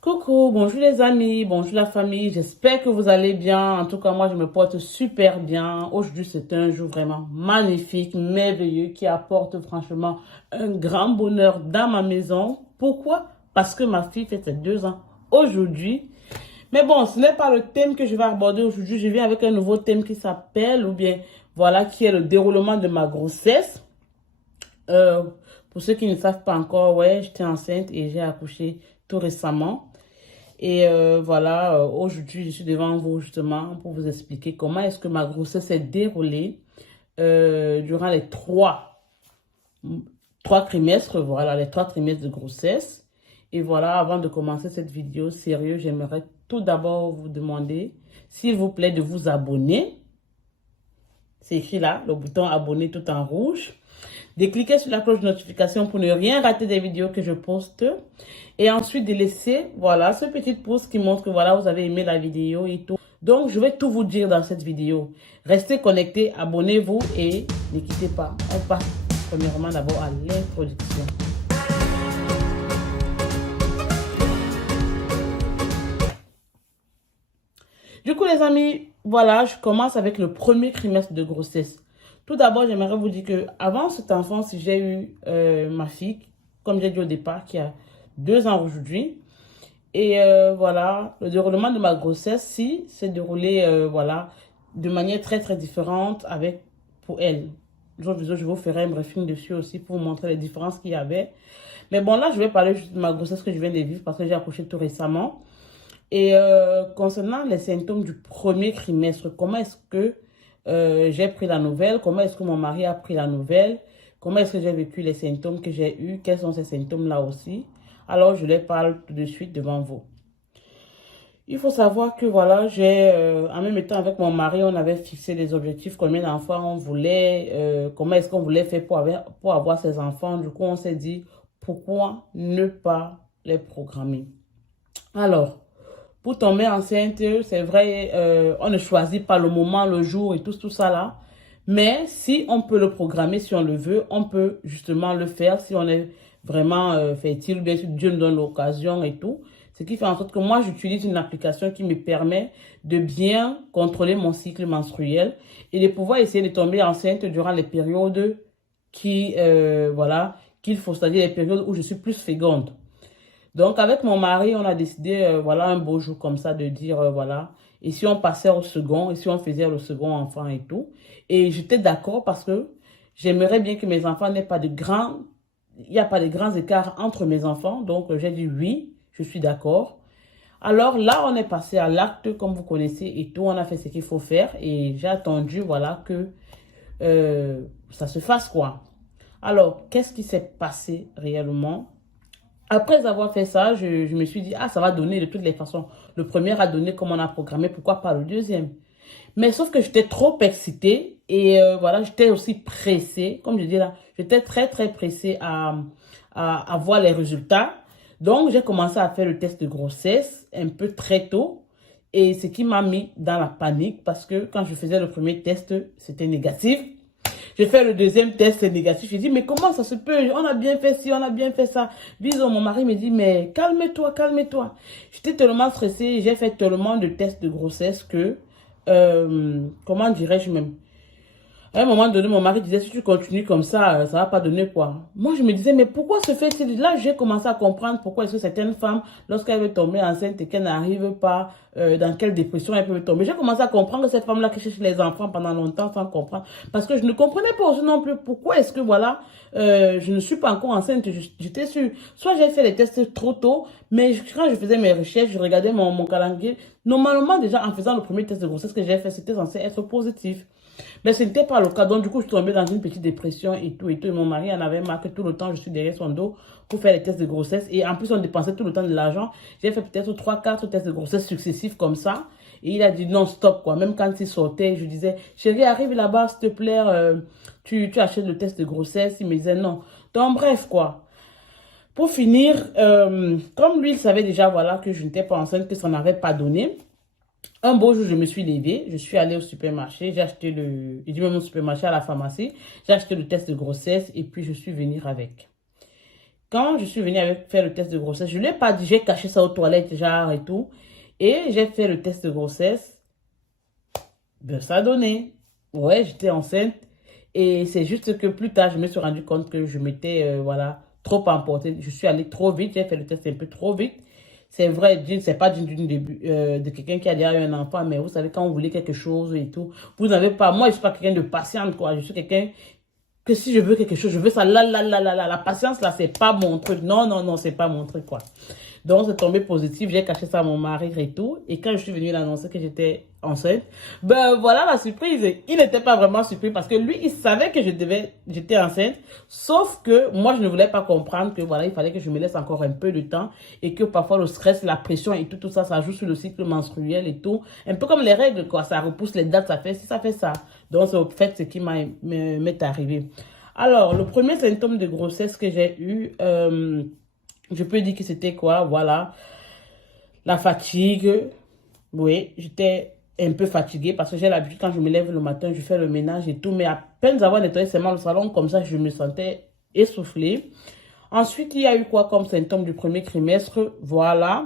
Coucou, bonjour les amis, bonjour la famille, j'espère que vous allez bien. En tout cas, moi, je me porte super bien. Aujourd'hui, c'est un jour vraiment magnifique, merveilleux, qui apporte franchement un grand bonheur dans ma maison. Pourquoi? Parce que ma fille fait ses 2 ans aujourd'hui. Mais bon, ce n'est pas le thème que je vais aborder aujourd'hui. Je viens avec un nouveau thème qui s'appelle, ou bien, voilà, qui est le déroulement de ma grossesse. Euh, pour ceux qui ne savent pas encore, ouais, j'étais enceinte et j'ai accouché tout récemment. Et voilà, aujourd'hui, je suis devant vous justement pour vous expliquer comment est-ce que ma grossesse s'est déroulée durant les trois trimestres, voilà, les 3 trimestres de grossesse. Et voilà, avant de commencer cette vidéo sérieuse, j'aimerais tout d'abord vous demander, s'il vous plaît, de vous abonner. C'est écrit là, le bouton abonner tout en rouge, de cliquer sur la cloche de notification pour ne rien rater des vidéos que je poste. Et ensuite de laisser, voilà, ce petit pouce qui montre que voilà, vous avez aimé la vidéo et tout. Donc, je vais tout vous dire dans cette vidéo. Restez connectés, abonnez-vous et ne quittez pas. On passe premièrement d'abord à l'introduction. Du coup, les amis, voilà, je commence avec le premier trimestre de grossesse. Tout d'abord, j'aimerais vous dire que avant cette enfance, j'ai eu ma fille, comme j'ai dit au départ, qui a 2 ans aujourd'hui. Et voilà, le déroulement de ma grossesse, si, s'est déroulé, voilà, de manière très, très différente avec, pour elle. Je vous ferai un briefing dessus aussi pour vous montrer les différences qu'il y avait. Mais bon, là, je vais parler juste de ma grossesse que je viens de vivre parce que j'ai accouché tout récemment. Et concernant les symptômes du premier trimestre, comment est-ce que j'ai pris la nouvelle? Comment est-ce que mon mari a pris la nouvelle? Comment est-ce que j'ai vécu les symptômes que j'ai eus? Quels sont ces symptômes-là aussi? Alors, je les parle tout de suite devant vous. Il faut savoir que voilà, en même temps avec mon mari, on avait fixé des objectifs, combien d'enfants on voulait, comment est-ce qu'on voulait faire pour avoir ces enfants. Du coup, on s'est dit, pourquoi ne pas les programmer? Alors, pour tomber enceinte, c'est vrai, on ne choisit pas le moment, le jour et tout ça là. Mais si on peut le programmer, si on le veut, on peut justement le faire si on est vraiment fertile, bien sûr, Dieu nous donne l'occasion et tout. Ce qui fait en sorte que moi, j'utilise une application qui me permet de bien contrôler mon cycle menstruel et de pouvoir essayer de tomber enceinte durant les périodes voilà, qu'il faut, c'est-à-dire les périodes où je suis plus féconde. Donc, avec mon mari, on a décidé, voilà, un beau jour comme ça, de dire, voilà, et si on passait au second, et si on faisait le second enfant et tout. Et j'étais d'accord parce que j'aimerais bien que mes enfants n'aient pas de grands, il n'y a pas de grands écarts entre mes enfants. Donc, j'ai dit oui, je suis d'accord. Alors là, on est passé à l'acte, comme vous connaissez, et tout, on a fait ce qu'il faut faire. Et j'ai attendu, voilà, que ça se fasse, quoi. Alors, qu'est-ce qui s'est passé réellement? Après avoir fait ça, je me suis dit, ah, ça va donner de toutes les façons. Le premier a donné comme on a programmé, pourquoi pas le deuxième? Mais sauf que j'étais trop excitée et voilà, j'étais aussi pressée. Comme je dis là, j'étais très, très pressée à voir les résultats. Donc, j'ai commencé à faire le test de grossesse un peu très tôt. Et ce qui m'a mis dans la panique parce que quand je faisais le premier test, c'était négatif. J'ai fait le deuxième test, c'est négatif. J'ai dit, mais comment ça se peut? On a bien fait ci, on a bien fait ça. Disons, mon mari me dit, mais calme-toi, calme-toi. J'étais tellement stressée, j'ai fait tellement de tests de grossesse que, comment dirais-je même? À un moment donné, mon mari disait, si tu continues comme ça va pas donner quoi. Moi, je me disais, mais pourquoi se fait-il? Là, j'ai commencé à comprendre pourquoi est-ce que certaines femmes, lorsqu'elles veulent tomber enceinte et qu'elles n'arrivent pas, dans quelle dépression elles peuvent tomber. J'ai commencé à comprendre que cette femme-là qui cherche les enfants pendant longtemps sans comprendre. Parce que je ne comprenais pas aussi non plus pourquoi est-ce que, voilà, je ne suis pas encore enceinte. J'étais sûre. Soit j'ai fait les tests trop tôt, mais quand je faisais mes recherches, je regardais mon calendrier. Normalement, déjà, en faisant le premier test de grossesse que j'ai fait, c'était censé être positif. Mais ce n'était pas le cas. Donc, du coup, je suis tombée dans une petite dépression et tout et tout. Et mon mari en avait marre que tout le temps, je suis derrière son dos pour faire les tests de grossesse. Et en plus, on dépensait tout le temps de l'argent. J'ai fait peut-être 3, 4 tests de grossesse successifs comme ça. Et il a dit non, stop, quoi. Même quand il sortait, je disais, chérie, arrive là-bas, s'il te plaît, tu achètes le test de grossesse. Il me disait non. Donc, bref, quoi. Pour finir, comme lui, il savait déjà, voilà, que je n'étais pas enceinte, que ça n'avait pas donné. Un beau jour, je me suis levée, je suis allée au supermarché, j'ai acheté je dis même au supermarché, à la pharmacie, j'ai acheté le test de grossesse et puis je suis venue avec. quand je suis venue avec faire le test de grossesse, je ne l'ai pas dit, j'ai caché ça aux toilettes, genre et tout. Et j'ai fait le test de grossesse. Ben, ça a donné. Ouais, j'étais enceinte. Et c'est juste que plus tard, je me suis rendu compte que je m'étais, voilà, trop emportée. Je suis allée trop vite. J'ai fait le test un peu trop vite. C'est vrai, c'est pas d'une début de quelqu'un qui a déjà eu un enfant, mais vous savez, quand vous voulez quelque chose et tout, vous n'avez pas. Moi, je suis pas quelqu'un de patiente, quoi. Je suis quelqu'un que si je veux quelque chose, je veux ça là, là, là, là, là. La patience, là, c'est pas mon truc. Non, non, non, c'est pas mon truc, quoi. Donc, c'est tombé positif. J'ai caché ça à mon mari et tout. Et quand je suis venue l'annoncer que j'étais enceinte, ben voilà la surprise. Il n'était pas vraiment surpris parce que lui, il savait que j'étais enceinte. Sauf que moi, je ne voulais pas comprendre que voilà, il fallait que je me laisse encore un peu de temps et que parfois le stress, la pression et tout ça, ça joue sur le cycle menstruel et tout. Un peu comme les règles, quoi. Ça repousse les dates, ça fait ci, ça fait ça. Donc, c'est au fait ce qui m'est arrivé. Alors, le premier symptôme de grossesse que j'ai eu, je peux dire que c'était quoi? Voilà, la fatigue. Oui, j'étais un peu fatiguée parce que j'ai l'habitude, quand je me lève le matin, je fais le ménage et tout. Mais à peine avoir nettoyé seulement le salon, comme ça, je me sentais essoufflée. Ensuite, il y a eu quoi comme symptôme du premier trimestre? Voilà,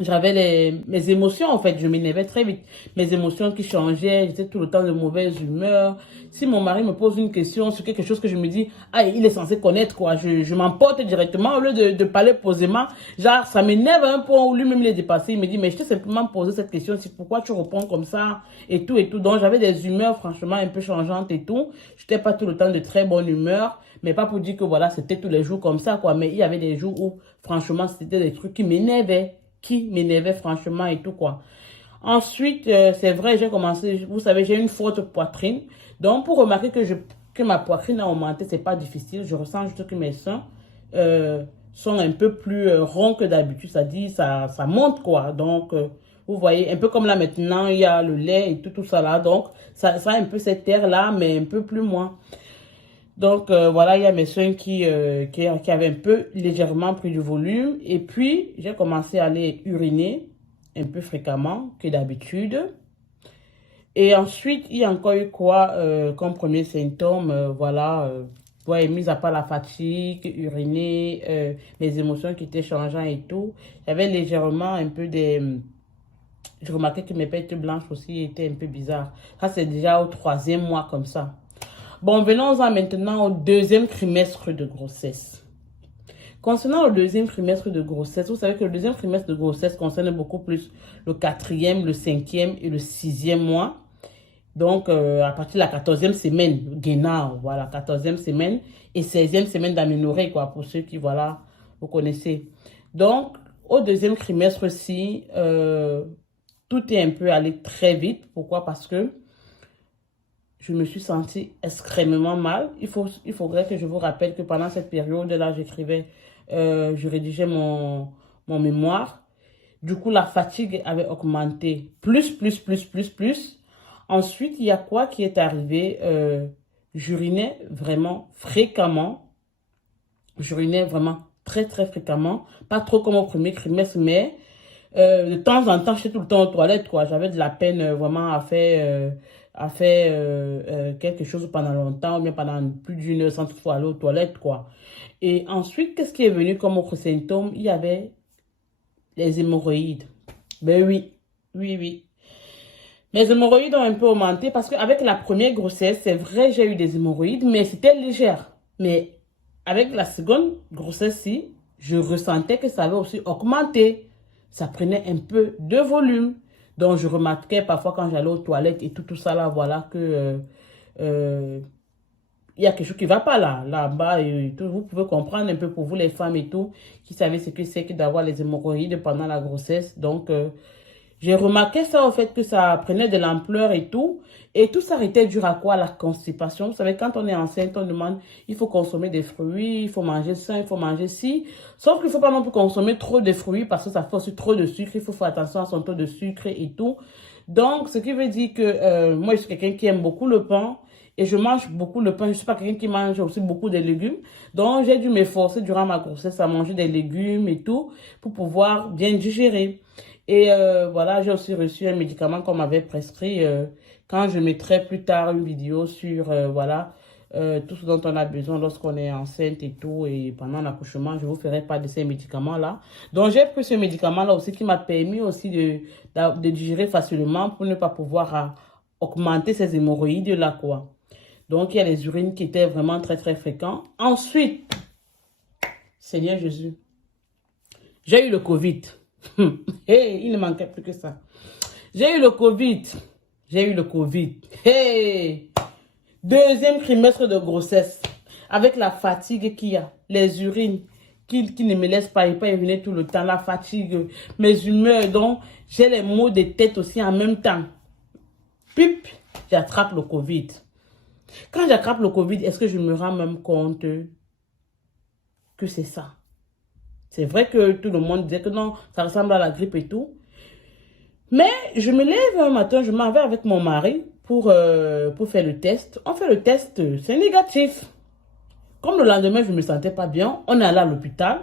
j'avais mes émotions, en fait, je m'énervais très vite. Mes émotions qui changeaient, j'étais tout le temps de mauvaise humeur. Si mon mari me pose une question sur quelque chose que je me dis, ah, il est censé connaître, quoi, je m'emporte directement au lieu de parler posément. Genre, ça m'énerve à un point où lui-même il est dépassé. Il me dit, mais je t'ai simplement posé cette question, c'est pourquoi tu réponds comme ça, et tout, et tout. Donc, j'avais des humeurs, franchement, un peu changeantes et tout. J'étais pas tout le temps de très bonne humeur, mais pas pour dire que voilà, c'était tous les jours comme ça, quoi. Mais il y avait des jours où, franchement, c'était des trucs qui m'énervait franchement et tout quoi. Ensuite, c'est vrai, j'ai commencé, vous savez, j'ai une forte poitrine. Donc, pour remarquer que ma poitrine a augmenté, c'est pas difficile. Je ressens juste que mes seins sont un peu plus ronds que d'habitude. Ça dit, ça monte quoi. Donc, vous voyez, un peu comme là maintenant, il y a le lait et tout ça là. Donc, ça a un peu cette air là, mais un peu plus moins. Donc, voilà, il y a mes seins qui avaient un peu légèrement pris du volume. Et puis, j'ai commencé à aller uriner un peu fréquemment que d'habitude. Et ensuite, il y a encore eu quoi comme premier symptôme, voilà, ouais, mis à part la fatigue, uriner, mes émotions qui étaient changeantes et tout. J'avais légèrement un peu des... Je remarquais que mes pêches blanches aussi étaient un peu bizarres. Ça, c'est déjà au troisième mois comme ça. Bon, venons-en maintenant au deuxième trimestre de grossesse. Concernant le deuxième trimestre de grossesse, vous savez que le deuxième trimestre de grossesse concerne beaucoup plus le quatrième, le cinquième et le sixième mois. Donc, à partir de la 14e semaine, Guénard, voilà, 14e semaine et 16e semaine d'aménorrhée, quoi, pour ceux qui, voilà, vous connaissez. Donc, au deuxième trimestre-ci, tout est un peu allé très vite. Pourquoi? Parce que je me suis sentie extrêmement mal. Il faudrait que je vous rappelle que pendant cette période-là, j'écrivais, je rédigeais mon mémoire. Du coup, la fatigue avait augmenté plus. Ensuite, il y a quoi qui est arrivé? J'urinais vraiment fréquemment. J'urinais vraiment très fréquemment. Pas trop comme au premier trimestre, mais de temps en temps, j'étais tout le temps aux toilettes, quoi. J'avais de la peine vraiment à faire quelque chose pendant longtemps, ou bien pendant plus d'une heure sans toutefois aller aux toilettes, quoi. Et ensuite, qu'est-ce qui est venu comme autre symptôme? Il y avait les hémorroïdes. Ben oui. Mes hémorroïdes ont un peu augmenté parce qu'avec la première grossesse, c'est vrai, j'ai eu des hémorroïdes, mais c'était légère. Mais avec la seconde grossesse-ci, je ressentais que ça avait aussi augmenté. Ça prenait un peu de volume. Donc, je remarquais parfois quand j'allais aux toilettes et tout ça là, voilà, que il y a quelque chose qui ne va pas là-bas et tout. Vous pouvez comprendre un peu pour vous les femmes et tout, qui savez ce que c'est que d'avoir les hémorroïdes pendant la grossesse. Donc, j'ai remarqué ça au fait que ça prenait de l'ampleur et tout. Et tout ça était dur à quoi? La constipation. Vous savez, quand on est enceinte, on demande, il faut consommer des fruits, il faut manger ça, il faut manger ci. Sauf qu'il ne faut pas non plus consommer trop de fruits parce que ça fait aussi trop de sucre. Il faut faire attention à son taux de sucre et tout. Donc, ce qui veut dire que moi, je suis quelqu'un qui aime beaucoup le pain. Et je mange beaucoup le pain. Je ne suis pas quelqu'un qui mange aussi beaucoup de légumes. Donc, j'ai dû m'efforcer durant ma grossesse à manger des légumes et tout pour pouvoir bien digérer. Et voilà, j'ai aussi reçu un médicament qu'on m'avait prescrit quand je mettrai plus tard une vidéo sur, voilà, tout ce dont on a besoin lorsqu'on est enceinte et tout, et pendant l'accouchement, je vous ferai part de ces médicaments-là. Donc, j'ai pris ce médicament-là aussi qui m'a permis aussi de digérer facilement pour ne pas pouvoir augmenter ces hémorroïdes-là, quoi. Donc, il y a les urines qui étaient vraiment très, très fréquentes. Ensuite, Seigneur Jésus, j'ai eu le Covid. Hey, il ne manquait plus que ça. J'ai eu le Covid. J'ai eu le Covid. Hey! Deuxième trimestre de grossesse. Avec la fatigue qu'il y a. Les urines qui ne me laissent pas uriner tout le temps. La fatigue. Mes humeurs. Donc, j'ai les maux de tête aussi en même temps. Pip, j'attrape le Covid. Quand j'attrape le Covid, est-ce que je me rends même compte que c'est ça? C'est vrai que tout le monde disait que non, ça ressemble à la grippe et tout. Mais je me lève un matin, je m'en vais avec mon mari pour faire le test. On fait le test, c'est négatif. Comme le lendemain, je ne me sentais pas bien, on est allé à l'hôpital.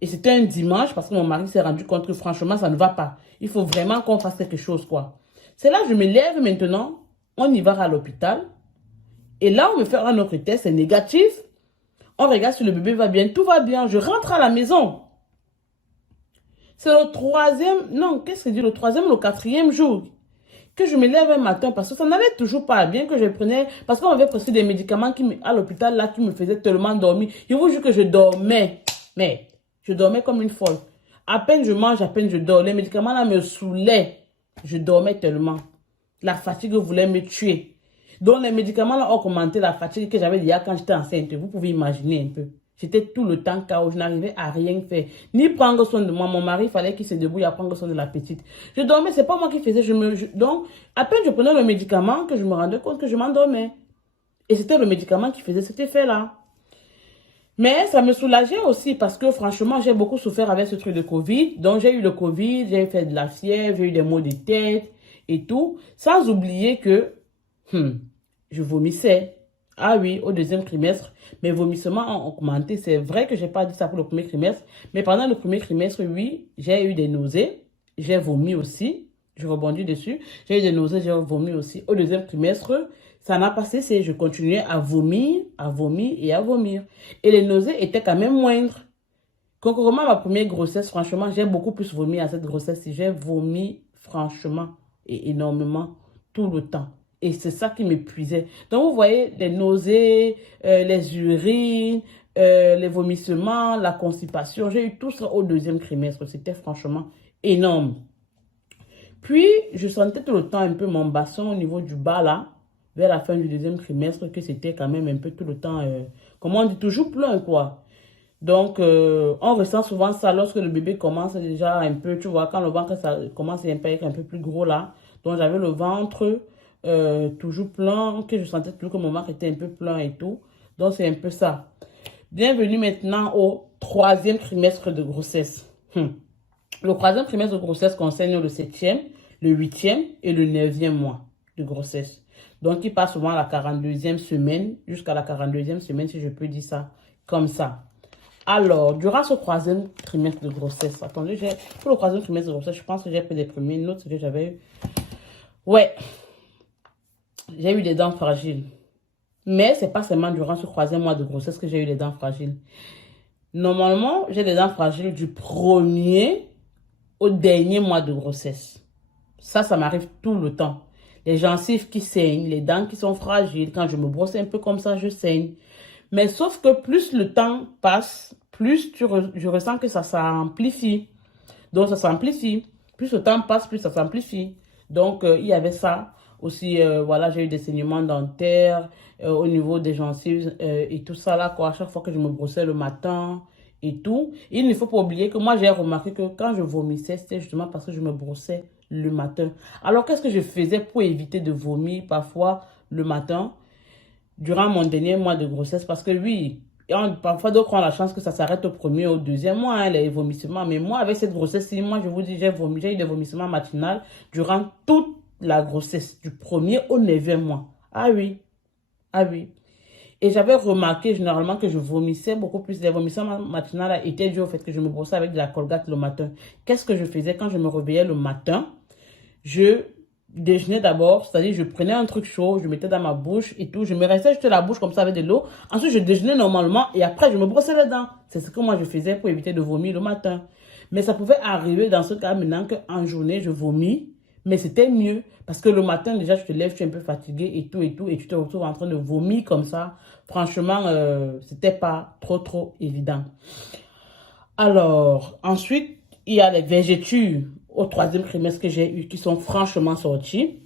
Et c'était un dimanche parce que mon mari s'est rendu compte que franchement, ça ne va pas. Il faut vraiment qu'on fasse quelque chose, quoi. C'est là que je me lève maintenant, on y va à l'hôpital. Et là, on me fait un autre test, c'est négatif. On regarde si le bébé va bien, tout va bien. Je rentre à la maison. C'est le troisième, non, qu'est-ce que je dis, le troisième ou le quatrième jour que je me lève un matin parce que ça n'allait toujours pas bien que je prenais, parce qu'on m'avait prescrit des médicaments à l'hôpital là qui me faisaient tellement dormir. Je vous jure que je dormais, mais je dormais comme une folle. À peine je mange, à peine je dors. Les médicaments là me saoulaient. Je dormais tellement. La fatigue voulait me tuer. Donc les médicaments là ont augmenté la fatigue que j'avais déjà quand j'étais enceinte. Vous pouvez imaginer un peu. J'étais tout le temps KO, je n'arrivais à rien faire. Ni prendre soin de moi. Mon mari, il fallait qu'il se débrouille à prendre soin de la petite. Je dormais, c'est pas moi qui faisais. Donc, à peine je prenais le médicament que je me rendais compte que je m'endormais. Et c'était le médicament qui faisait cet effet-là. Mais ça me soulageait aussi parce que franchement, j'ai beaucoup souffert avec ce truc de Covid. Donc, j'ai eu le Covid, j'ai fait de la fièvre, j'ai eu des maux de tête et tout. Sans oublier que je vomissais. Ah oui, au deuxième trimestre, mes vomissements ont augmenté. C'est vrai que je n'ai pas dit ça pour le premier trimestre, mais pendant le premier trimestre, oui, j'ai eu des nausées. J'ai vomi aussi. Je rebondis dessus. J'ai eu des nausées, j'ai vomi aussi. Au deuxième trimestre, ça n'a pas cessé. Je continuais à vomir et à vomir. Et les nausées étaient quand même moindres. Concrètement, ma première grossesse, franchement, j'ai beaucoup plus vomi à cette grossesse. J'ai vomi, franchement, et énormément, tout le temps. Et c'est ça qui m'épuisait. Donc, vous voyez, les nausées, les urines, les vomissements, la constipation. J'ai eu tout ça au deuxième trimestre. C'était franchement énorme. Puis, je sentais tout le temps un peu mon bassin au niveau du bas, là, vers la fin du deuxième trimestre, que c'était quand même un peu tout le temps, comment on dit, toujours plein, quoi. Donc, on ressent souvent ça lorsque le bébé commence déjà un peu, tu vois, quand le ventre ça commence à être un peu plus gros, là. Donc, j'avais le ventre toujours plein, que je sentais toujours que mon ventre était un peu plein et tout. Donc, c'est un peu ça. Bienvenue maintenant au troisième trimestre de grossesse. Le troisième trimestre de grossesse concerne le 7e, le 8e et le 9e mois de grossesse. Donc, il passe souvent à la 42e semaine, jusqu'à la 42e semaine, si je peux dire ça, comme ça. Alors, durant ce troisième trimestre de grossesse, attendez, pour le troisième trimestre de grossesse, je pense que j'ai pris les premières notes que j'avais eues. Ouais, j'ai eu des dents fragiles. Mais ce n'est pas seulement durant ce troisième mois de grossesse que j'ai eu des dents fragiles. Normalement, j'ai des dents fragiles du premier au dernier mois de grossesse. Ça m'arrive tout le temps. Les gencives qui saignent, les dents qui sont fragiles. Quand je me brosse un peu comme ça, je saigne. Mais sauf que plus le temps passe, plus je ressens que ça s'amplifie. Donc, ça s'amplifie. Plus le temps passe, plus ça s'amplifie. Donc, il y avait ça. Aussi, voilà, j'ai eu des saignements dentaires au niveau des gencives et tout ça là, quoi. À chaque fois que je me brossais le matin et tout. Il ne faut pas oublier que moi, j'ai remarqué que quand je vomissais, c'était justement parce que je me brossais le matin. Alors, qu'est-ce que je faisais pour éviter de vomir parfois le matin durant mon dernier mois de grossesse? Parce que oui, parfois d'autres ont la chance que ça s'arrête au premier ou au deuxième mois, hein, les vomissements. Mais moi, avec cette grossesse-ci, moi, je vous dis, j'ai eu des vomissements matinaux durant toute la grossesse, du premier au 9e mois. Ah oui, ah oui. Et j'avais remarqué généralement que je vomissais beaucoup plus. Les vomissements matinaux étaient dus au fait que je me brossais avec de la Colgate le matin. Qu'est-ce que je faisais quand je me réveillais le matin? Je déjeunais d'abord, c'est-à-dire je prenais un truc chaud, je mettais dans ma bouche et tout. Je me restais juste la bouche comme ça avec de l'eau. Ensuite, je déjeunais normalement et après, je me brossais les dents. C'est ce que moi je faisais pour éviter de vomir le matin. Mais ça pouvait arriver dans ce cas maintenant qu'en journée, je vomis. Mais c'était mieux parce que le matin, déjà, tu te lèves, tu es un peu fatigué et tout, et tu te retrouves en train de vomir comme ça. Franchement, c'était pas trop évident. Alors, ensuite, il y a les végétures au troisième trimestre que j'ai eu qui sont franchement sorties.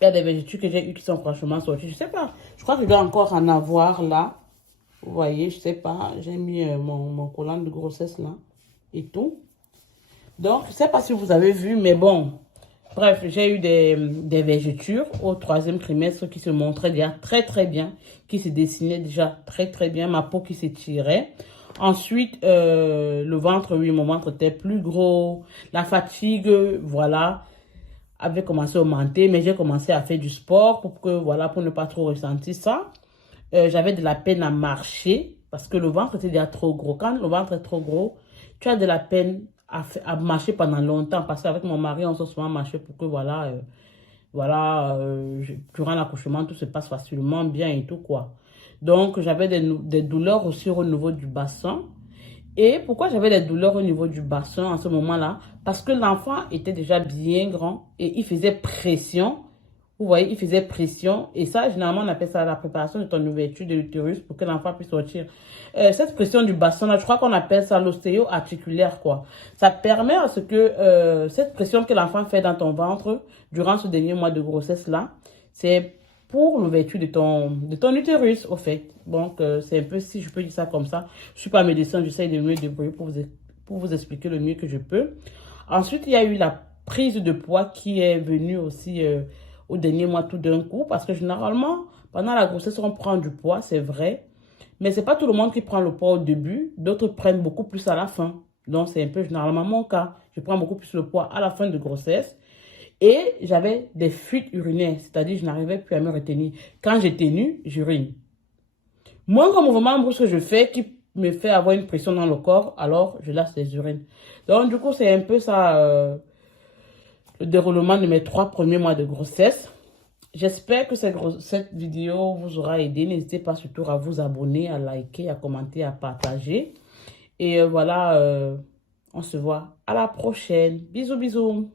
Il y a des végétures que j'ai eu qui sont franchement sorties. Je sais pas, je crois que je dois encore en avoir là. Vous voyez, je sais pas, j'ai mis mon collant de grossesse là et tout. Donc, je sais pas si vous avez vu, mais bon. Bref, j'ai eu des végétures au troisième trimestre qui se montraient déjà très bien, qui se dessinaient déjà très bien, ma peau qui s'étirait. Ensuite, le ventre, oui, mon ventre était plus gros. La fatigue, voilà, avait commencé à augmenter, mais j'ai commencé à faire du sport pour que, voilà, pour ne pas trop ressentir ça. J'avais de la peine à marcher parce que le ventre était déjà trop gros. Quand le ventre est trop gros, tu as de la peine à marcher pendant longtemps parce qu'avec mon mari, on se souvent marché pour que, durant l'accouchement, tout se passe facilement bien et tout, quoi. Donc, j'avais des douleurs aussi au niveau du bassin. Et pourquoi j'avais des douleurs au niveau du bassin en ce moment-là? Parce que l'enfant était déjà bien grand et il faisait pression. Vous voyez, il faisait pression. Et ça, généralement, on appelle ça la préparation de ton ouverture de l'utérus pour que l'enfant puisse sortir. Cette pression du bassin-là, je crois qu'on appelle ça l'ostéo-articulaire, quoi. Ça permet à ce que cette pression que l'enfant fait dans ton ventre durant ce dernier mois de grossesse-là, c'est pour l'ouverture de ton utérus, au fait. Donc, c'est un peu, si je peux dire ça comme ça. Je ne suis pas médecin, j'essaie de me débrouiller pour vous expliquer le mieux que je peux. Ensuite, il y a eu la prise de poids qui est venue aussi au dernier mois tout d'un coup. Parce que généralement, pendant la grossesse, on prend du poids, c'est vrai. Mais ce n'est pas tout le monde qui prend le poids au début. D'autres prennent beaucoup plus à la fin. Donc, c'est un peu généralement mon cas. Je prends beaucoup plus le poids à la fin de grossesse. Et j'avais des fuites urinaires, c'est-à-dire je n'arrivais plus à me retenir. Quand j'étais nue, j'urine. Moi, un mouvement brusque que je fais qui me fait avoir une pression dans le corps, alors je lâche les urines. Donc, du coup, c'est un peu ça, le déroulement de mes 3 premiers mois de grossesse. J'espère que cette vidéo vous aura aidé. N'hésitez pas surtout à vous abonner, à liker, à commenter, à partager. Et voilà, on se voit à la prochaine. Bisous, bisous.